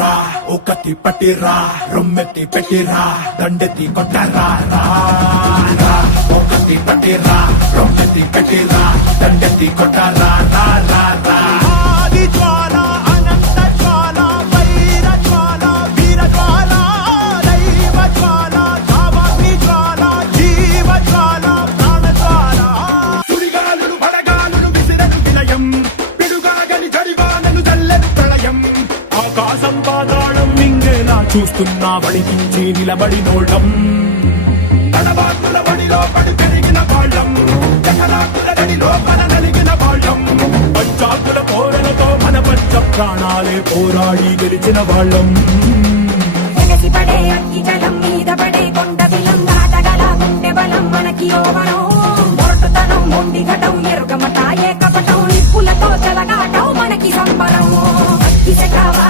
రా ఒకటి పట్టిరా రొమ్మెత్తి పెట్టిరా దండెత్తి కొట్టరా రా రా ఒకటి పట్టిరా రొమ్మెత్తి పెట్టిరా దండెత్తి కొట్టరా రా రా రా ఆది జ్వాల అనంత జ్వాల వైర జ్వాల వీర జ్వాల దైవ జ్వాల భావాగ్ని జ్వాల జీవ జ్వాల ప్రాణ జ్వాల సుడిగాలులు వడగాలులు విసిరను విలయం పిడుగాగని జడివానలు చల్లెను ప్రళయం ఆకాశం పాతాళం మింగేలా చూస్తున్నా వడికించి నిలబడినోళ్ళం తడబాకుల బడిలో పడి పెరిగిన వాళ్ళం ఎకరాకుల గడిలో మన నలిగిన వాళ్ళం పంచాకుల కోరలతో మన పంచ ప్రాణాలే పోరాడి గెలిచిన వాళ్ళం ఎగసిపడే అగ్గి జలం మీద పడే కొండ బిలం దాటగల గుండె బలం మనకి ఓవరం మొరటుతనం మొండి ఘటం ఎరుగమట ఏకపటం నిప్పులతో చెలగాటం మనకి సంబరం అగ్గి శకావా